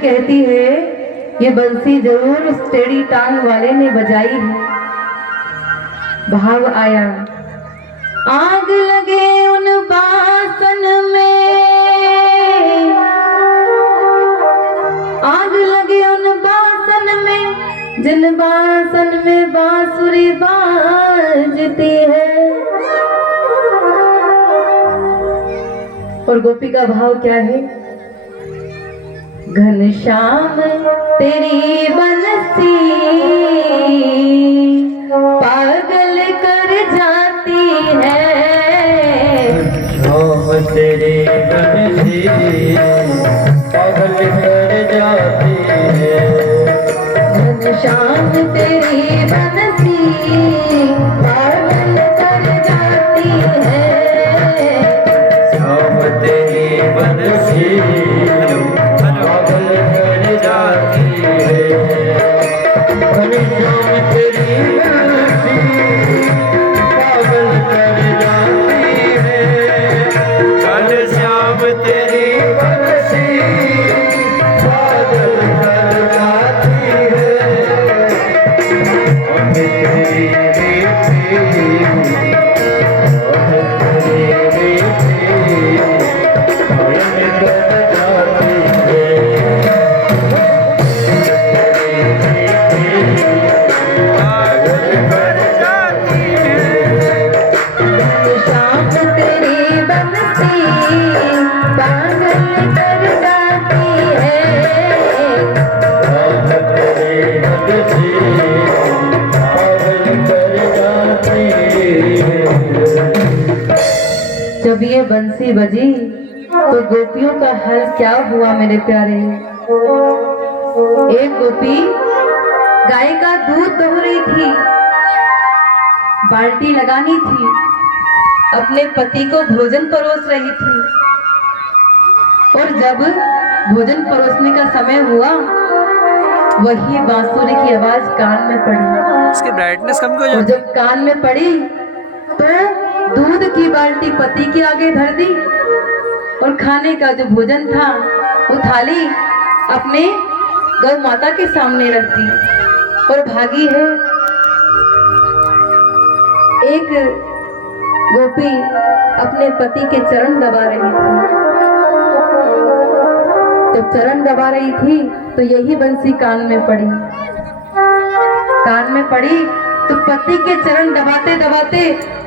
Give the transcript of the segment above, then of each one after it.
कहती है ये बंसी जरूर उस टेढ़ी टांग वाले ने बजाई है। भाव आया, आग लगे उन बासन में, आग लगे उन बासन में, जिन बासन में बांसुरी बाजती है। और गोपी का भाव क्या है? घनश्याम तेरी बंसी पागल कर जाती है, घनश्याम तेरी बंसी पागल कर जाती है, घनश्याम तेरी बंसी पागल कर जाती है, श्याम तेरी बंसी पागल कर जाती है, घनश्याम तेरी बंसी पागल कर जाती है, घनश्याम तेरी बंसी पागल कर जाती है, तेरी जब ये बंसी बजी तो गोपियों का हाल क्या हुआ मेरे प्यारे। एक गोपी गाय का दूध दुह रही थी, बाल्टी लगानी थी, अपने पति को भोजन परोस रही थी, और जब भोजन परोसने का समय हुआ वही बांसुरी की आवाज कान में पड़ी। इसकी ब्राइटनेस कम क्यों हो और जाती है? जब कान में पड़ी तो दूध की बाल्टी पति के आगे धर दी और खाने का जो भोजन था वो थाली अपने गौ माता के सामने रख दी और भागी है। एक गोपी अपने पति के चरण दबा रही थी। जब चरण दबा रही थी तो यही बंसी कान में पड़ी। कान में पड़ी तो पति के चरण दबाते दबाते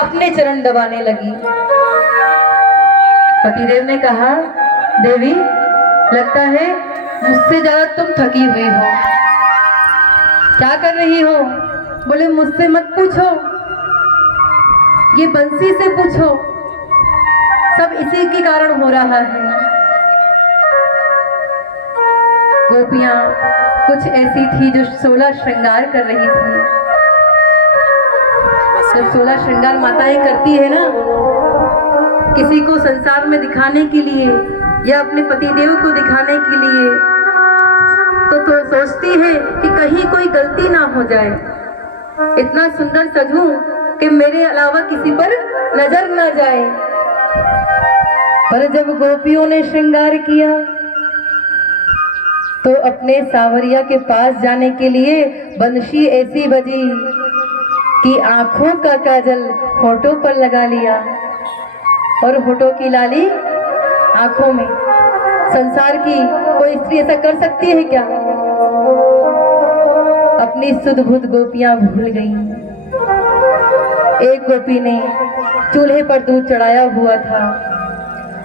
अपने चरण दबाने लगी। पतिदेव ने कहा, देवी लगता है मुझसे ज्यादा तुम थकी हुई हो, क्या कर रही हो? बोले मुझसे मत पूछो, ये बंसी से पूछो, सब इसी के कारण हो रहा है। गोपियां कुछ ऐसी थी जो 16 श्रृंगार कर रही थी। जब 16 श्रृंगार माताएं करती है ना, किसी को संसार में दिखाने के लिए या अपने पतिदेव को दिखाने के लिए, तो सोचती है कि कहीं कोई गलती ना हो जाए, इतना सुंदर सजूं कि मेरे अलावा किसी पर नजर ना जाए। पर जब गोपियों ने श्रृंगार किया तो अपने सावरिया के पास जाने के लिए बंसी ऐसी बजी कि आंखों का काजल होठों पर लगा लिया और होठों की लाली आंखों में। संसार की कोई स्त्री ऐसा कर सकती है क्या? अपनी सुध बुध गोपियां भूल गई। एक गोपी ने चूल्हे पर दूध चढ़ाया हुआ था,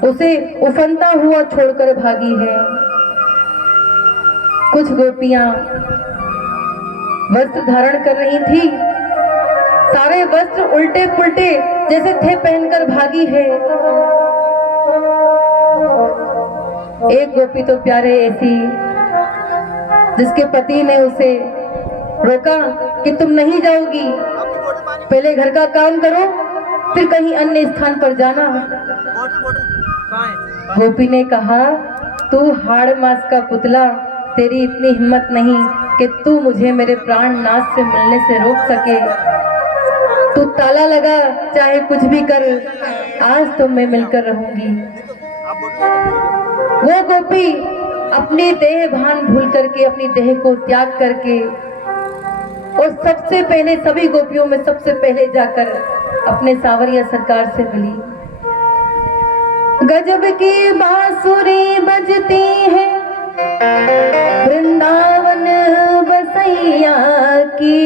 उसे उफनता हुआ छोड़कर भागी है। कुछ गोपियां वस्त्र धारण कर रही थी, सारे वस्त्र उल्टे पुल्टे जैसे थे पहनकर भागी है। एक गोपी तो प्यारे ऐसी जिसके पति ने उसे रोका कि तुम नहीं जाओगी, पहले घर का काम करो फिर कहीं अन्य स्थान पर जाना। गोपी ने कहा, तू हाड़ मास का पुतला, तेरी इतनी हिम्मत नहीं कि तू मुझे मेरे प्राण नाथ से मिलने से रोक सके। तू ताला लगा, चाहे कुछ भी कर, आज तो मैं मिलकर रहूंगी। वो गोपी अपनी देह भान भूल करके, अपनी देह को त्याग करके, और सबसे पहले सभी गोपियों में सबसे पहले जाकर अपने सावरिया सरकार से मिली। गजब की बांसुरी बजती है वृंदावन बसैया की,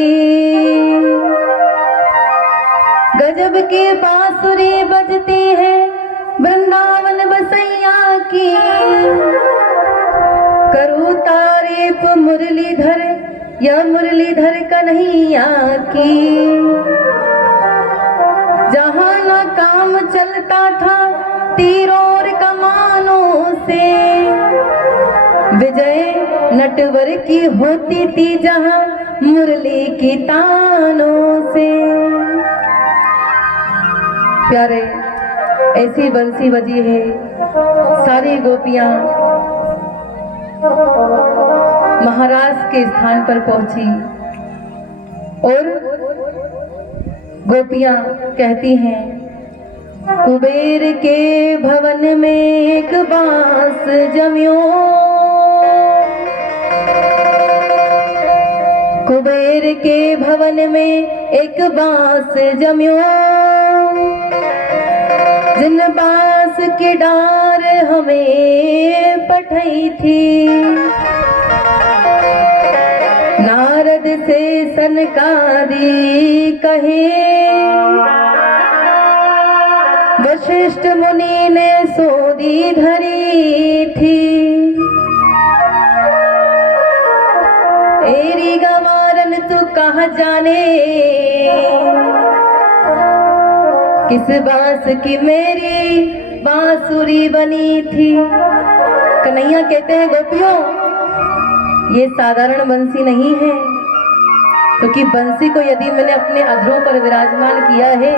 गजब की बांसुरी बजती है वृंदावन बसैया की, करूँ तारीफ मुरलीधर या मुरलीधर कन्हैया की। जहाँ न काम चलता था तीरों और कमानों से, विजय नटवर की होती थी जहाँ मुरली की तानों से। प्यारे, ऐसी बंसी बजी है, सारी गोपियां महाराज के स्थान पर पहुंची और गोपियां कहती हैं, कुबेर के भवन में एक बांस जम्यो, कुबेर के भवन में एक बांस जम्यो, जिन बांस की डार हमें पठाई थी, नारद से सनकादि कहे, वशिष्ठ मुनि ने सोदी धरी थी। एरी गवारन तू कहाँ जाने, किस बांस की मेरी बांसुरी बनी थी। कन्हैया कहते हैं, गोपियों ये साधारण बंसी नहीं है, क्योंकि बंसी को यदि मैंने अपने अधरों पर विराजमान किया है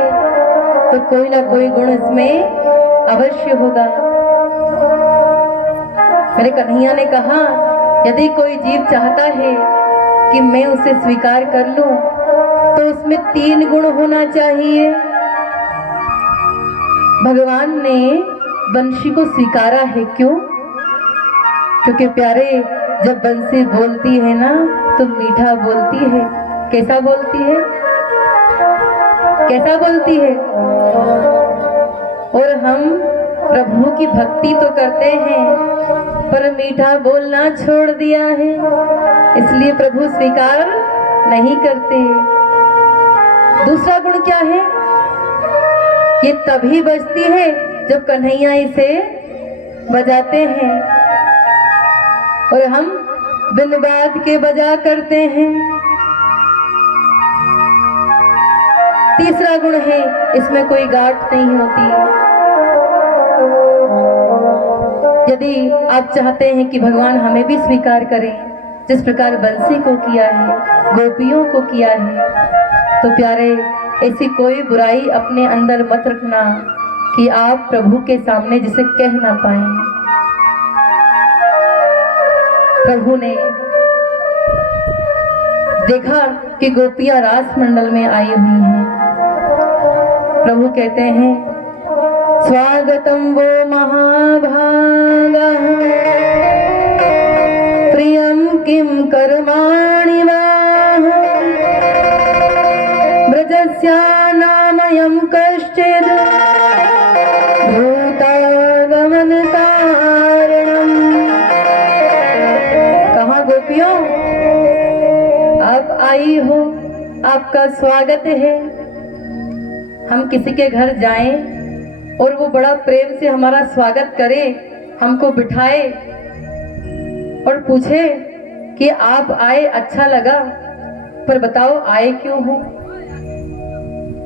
तो कोई ना कोई गुण इसमें अवश्य होगा। मेरे कन्हैया ने कहा, यदि कोई जीव चाहता है कि मैं उसे स्वीकार कर लूं तो उसमें 3 गुण होना चाहिए। भगवान ने बंसी को स्वीकारा है, क्यों? क्योंकि प्यारे, जब बंसी बोलती है ना तो मीठा बोलती है। कैसा बोलती है? कैसा बोलती है? और हम प्रभु की भक्ति तो करते हैं पर मीठा बोलना छोड़ दिया है, इसलिए प्रभु स्वीकार नहीं करते। दूसरा गुण क्या है? ये तभी बजती है जब कन्हैया इसे बजाते हैं और हम बिन बात के बजा करते हैं। तीसरा गुण है, इसमें कोई गांठ नहीं होती। यदि आप चाहते हैं कि भगवान हमें भी स्वीकार करें, जिस प्रकार बंसी को किया है, गोपियों को किया है, तो प्यारे, ऐसी कोई बुराई अपने अंदर मत रखना कि आप प्रभु के सामने जिसे कह ना पाएं। प्रभु ने देखा कि गोपियां रास मंडल में आई हुई हैं। प्रभु कहते हैं, स्वागतम वो महाभागा प्रियम किम कर्माणि वा ब्रजस्या नामयं कश्चिद भूतागमन कारणम। कहाँ गोपियों, आप आई हो, आपका स्वागत है। हम किसी के घर जाएं और वो बड़ा प्रेम से हमारा स्वागत करे, हमको बिठाए और पूछे कि आप आए, अच्छा लगा, पर बताओ आए क्यों हो?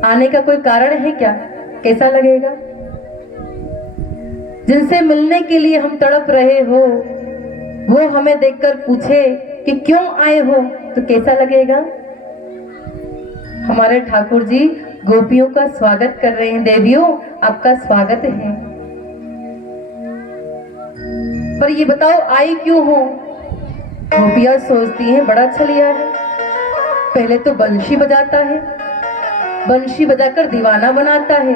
आने का कोई कारण है क्या? कैसा लगेगा? जिनसे मिलने के लिए हम तड़प रहे हो वो हमें देखकर पूछे कि क्यों आए हो, तो कैसा लगेगा? हमारे ठाकुर जी गोपियों का स्वागत कर रहे हैं। देवियों, आपका स्वागत है, पर ये बताओ आई क्यों हो? गोपियां सोचती हैं, बड़ा अच्छा लिया है। पहले तो बंशी बजाता है, बंशी बजाकर दीवाना बनाता है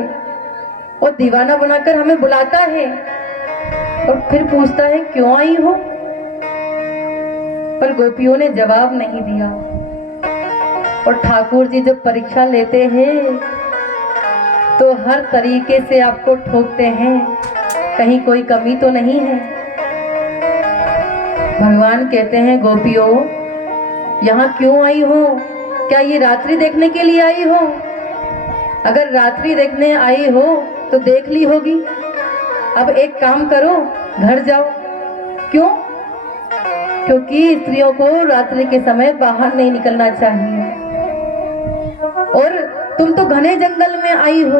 और दीवाना बनाकर हमें बुलाता है और फिर पूछता है क्यों आई हो? पर गोपियों ने जवाब नहीं दिया। और ठाकुर जी जब परीक्षा लेते हैं तो हर तरीके से आपको ठोकते हैं, कहीं कोई कमी तो नहीं है। भगवान कहते हैं गोपियों यहाँ क्यों आई हो? क्या ये रात्रि देखने के लिए आई हो? अगर रात्रि देखने आई हो तो देख ली होगी। अब एक काम करो, घर जाओ। क्यों? क्योंकि स्त्रियों को रात्रि के समय बाहर नहीं निकलना चाहिए। और तुम तो घने जंगल में आई हो,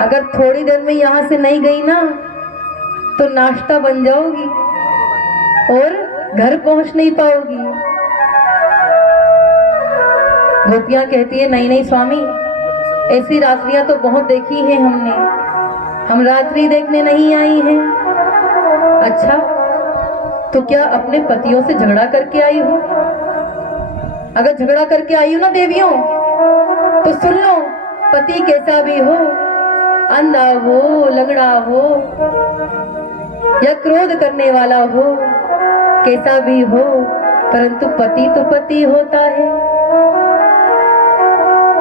अगर थोड़ी देर में यहाँ से नहीं गई ना तो नाश्ता बन जाओगी और घर पहुंच नहीं पाओगी। गोपियां कहती है नहीं नहीं स्वामी, ऐसी रात्रियां तो बहुत देखी हैं हमने, हम रात्रि देखने नहीं आई हैं। अच्छा, तो क्या अपने पतियों से झगड़ा करके आई हो? अगर झगड़ा करके आई हो ना देवियों, तो सुन लो, पति कैसा भी हो, अंधा हो, लंगड़ा हो या क्रोध करने वाला हो, कैसा भी हो, परंतु पति तो पति होता है।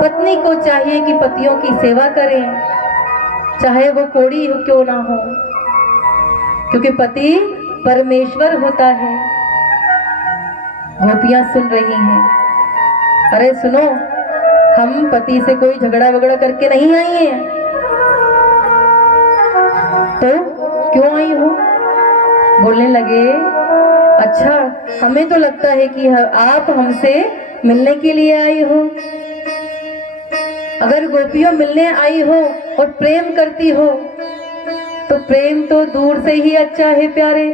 पत्नी को चाहिए कि पतियों की सेवा करें, चाहे वो कोड़ी क्यों ना हो, क्योंकि पति परमेश्वर होता है। गोपियां सुन रही हैं। अरे सुनो, हम पति से कोई झगड़ा वगड़ा करके नहीं आई हैं, तो क्यों आई हो? बोलने लगे अच्छा, हमें तो लगता है कि आप हमसे मिलने के लिए आई हो। अगर गोपियों मिलने आई हो और प्रेम करती हो तो प्रेम तो दूर से ही अच्छा है प्यारे,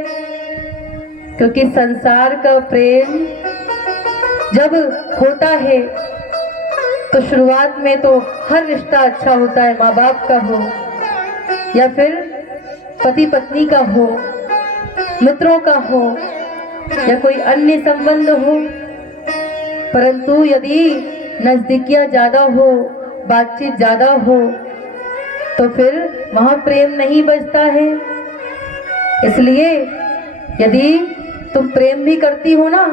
क्योंकि संसार का प्रेम जब होता है तो शुरुआत में तो हर रिश्ता अच्छा होता है, माँ बाप का हो या फिर पति पत्नी का हो, मित्रों का हो या कोई अन्य संबंध हो। परंतु यदि नजदीकियां ज्यादा हो, बातचीत ज्यादा हो, तो फिर वहां प्रेम नहीं बचता है। इसलिए यदि तुम प्रेम भी करती हो ना,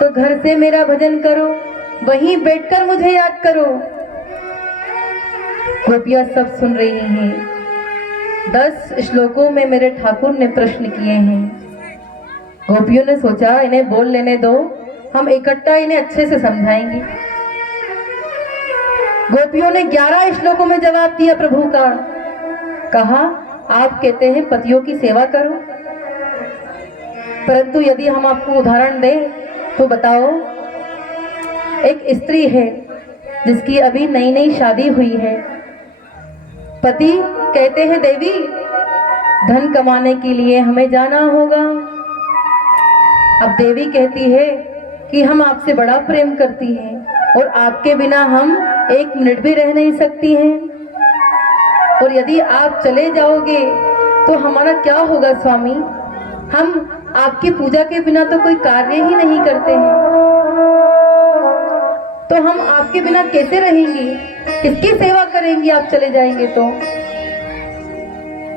तो घर से मेरा भजन करो, वहीं बैठकर मुझे याद करो। गोपियां सब सुन रही हैं। 10 श्लोकों में मेरे ठाकुर ने प्रश्न किए हैं। गोपियों ने सोचा इन्हें बोल लेने दो, हम इकट्ठा इन्हें अच्छे से समझाएंगे। गोपियों ने 11 श्लोकों में जवाब दिया प्रभु का। कहा आप कहते हैं पतियों की सेवा करो, परंतु यदि हम आपको उदाहरण दें तो बताओ, एक स्त्री है जिसकी अभी नई नई शादी हुई है। पति कहते हैं देवी धन कमाने के लिए हमें जाना होगा। अब देवी कहती है कि हम आपसे बड़ा प्रेम करती हैं और आपके बिना हम 1 मिनट भी रह नहीं सकती हैं, और यदि आप चले जाओगे तो हमारा क्या होगा स्वामी? हम आपकी पूजा के बिना तो कोई कार्य ही नहीं करते हैं, तो हम आपके बिना कैसे रहेंगी? किसकी सेवा करेंगी आप चले जाएंगे तो?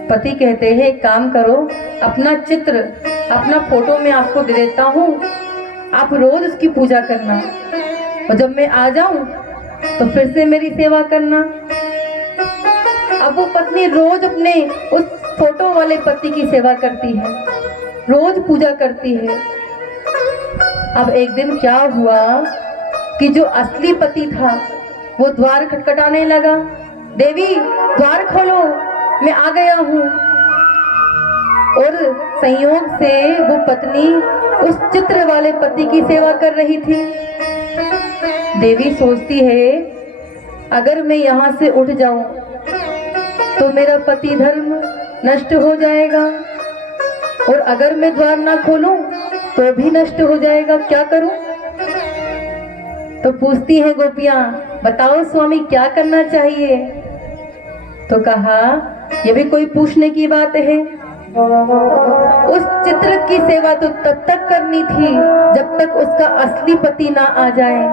पति कहते हैं एक काम करो, अपना चित्र, अपना फोटो मैं आपको दे देता हूँ, आप रोज उसकी पूजा करना, और जब मैं आ जाऊं तो फिर से मेरी सेवा करना। अब वो पत्नी रोज अपने उस फोटो वाले पति की सेवा करती है, रोज पूजा करती है। अब एक दिन क्या हुआ कि जो असली पति था वो द्वार खटखटाने लगा। देवी द्वार खोलो, मैं आ गया हूँ। और संयोग से वो पत्नी उस चित्र वाले पति की सेवा कर रही थी। देवी सोचती है अगर मैं यहाँ से उठ जाऊं तो मेरा पति धर्म नष्ट हो जाएगा, और अगर मैं द्वार ना खोलूं तो भी नष्ट हो जाएगा, क्या करूं? तो पूछती हैं गोपियां बताओ स्वामी क्या करना चाहिए? तो कहा ये भी कोई पूछने की बात है, उस चित्र की सेवा तो तब तक करनी थी जब तक उसका असली पति ना आ जाए,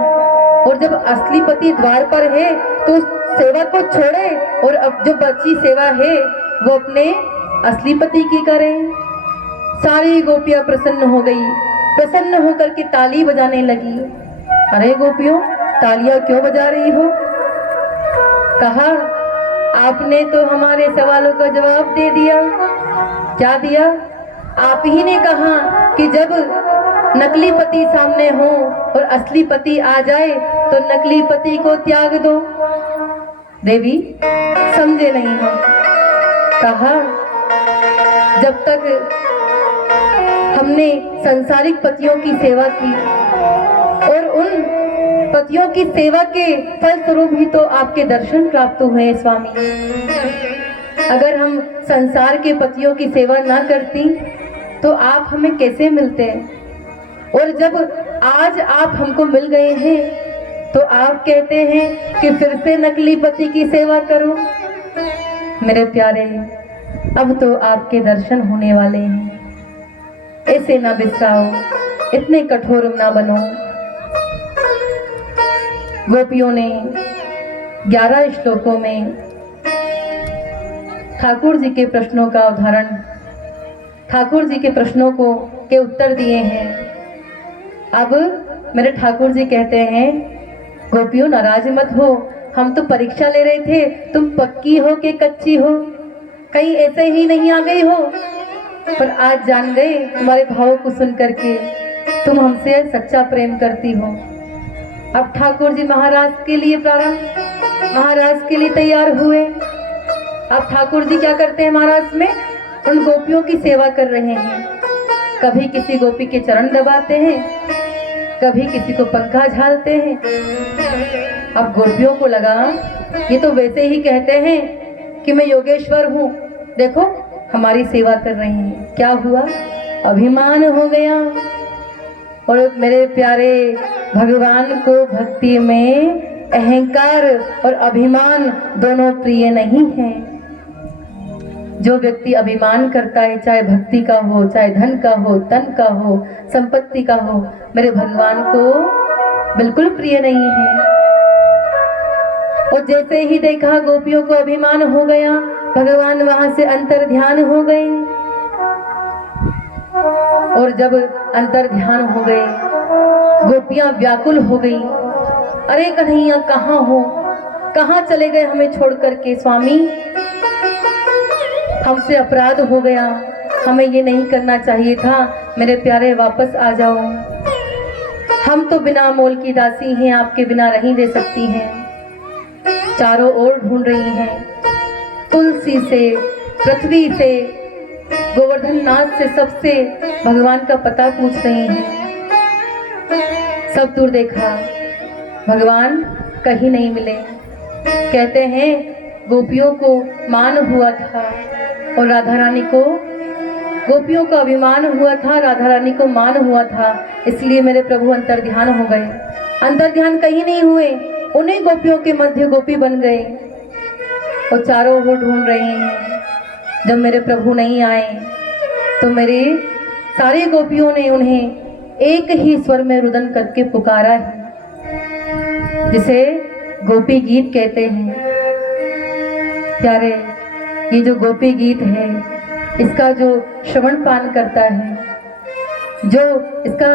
और जब असली पति द्वार पर है तो उस सेवा को छोड़े और अब जो बची सेवा है वो अपने असली पति की करें। सारी गोपियां प्रसन्न हो गई। प्रसन्न होकर के ताली बजाने लगी। अरे गोपियों, तालियां क्यों बजा रही हो? कहा, आपने तो हमारे सवालों का जवाब दे दिया। क्या दिया? आप ही ने कहा कि जब नकली पति सामने हो और असली पति आ जाए तो नकली पति को त्याग दो। देवी समझे नहीं हो। कहा, जब तक हमने संसारिक पतियों की सेवा की और उन पतियों की सेवा के फलस्वरूप ही तो आपके दर्शन प्राप्त हुए स्वामी। अगर हम संसार के पतियों की सेवा ना करती तो आप हमें कैसे मिलते? और जब आज आप हमको मिल गए हैं तो आप कहते हैं कि फिर से नकली पति की सेवा करो। मेरे प्यारे, अब तो आपके दर्शन होने वाले हैं। ऐसे ना बिसराओ, इतने कठोर ना बनो। गोपियों ने 11 श्लोकों में ठाकुर जी के प्रश्नों का उदाहरण, ठाकुर जी के प्रश्नों के उत्तर दिए हैं। अब मेरे ठाकुर जी कहते हैं, गोपियों नाराज मत हो, हम तो परीक्षा ले रहे थे, तुम पक्की हो कि कच्ची हो? कहीं ऐसे ही नहीं आ गई हो? पर आज जान गए तुम्हारे भावों को सुन करके, तुम हमसे सच्चा प्रेम करती हो। अब ठाकुर जी महाराज के लिए महाराज के लिए तैयार हुए। अब ठाकुर जी क्या करते हैं? महाराज में उन गोपियों की सेवा कर रहे हैं। कभी किसी गोपी के चरण दबाते हैं, कभी किसी को पंखा झालते हैं। अब गोपियों को लगा ये तो वैसे ही कहते हैं कि मैं योगेश्वर हूँ, देखो हमारी सेवा कर रहे हैं। क्या हुआ? अभिमान हो गया। और मेरे प्यारे, भगवान को भक्ति में अहंकार और अभिमान दोनों प्रिय नहीं है। जो व्यक्ति अभिमान करता है, चाहे भक्ति का हो, चाहे धन का हो, तन का हो, संपत्ति का हो, मेरे भगवान को बिल्कुल प्रिय नहीं है। और जैसे ही देखा गोपियों को अभिमान हो गया, भगवान वहां से अंतर ध्यान हो गए। और जब अंतर ध्यान हो गए, गोपियां व्याकुल हो गई। अरे कन्हैया कहाँ हो? कहाँ चले गए हमें छोड़ करके? स्वामी हमसे अपराध हो गया, हमें ये नहीं करना चाहिए था। मेरे प्यारे वापस आ जाओ, हम तो बिना मोल की दासी हैं, आपके बिना नहीं रह सकती हैं। चारों ओर ढूंढ रही हैं, तुलसी से, पृथ्वी से, गोवर्धन नाथ से, सबसे भगवान का पता पूछ रही हैं। सब दूर देखा, भगवान कहीं नहीं मिले। कहते हैं गोपियों को मान हुआ था और राधा रानी को, गोपियों का अभिमान हुआ था, राधा रानी को मान हुआ था, इसलिए मेरे प्रभु अंतर ध्यान हो गए। अंतर ध्यान कहीं नहीं हुए, उन्हीं गोपियों के मध्य गोपी बन गए और चारों ओर ढूंढ रहे हैं। जब मेरे प्रभु नहीं आए तो मेरे सारे गोपियों ने उन्हें एक ही स्वर में रुदन करके पुकारा है, जिसे गोपी गीत कहते हैं। प्यारे, ये जो गोपी गीत है, इसका जो श्रवण पान करता है, जो इसका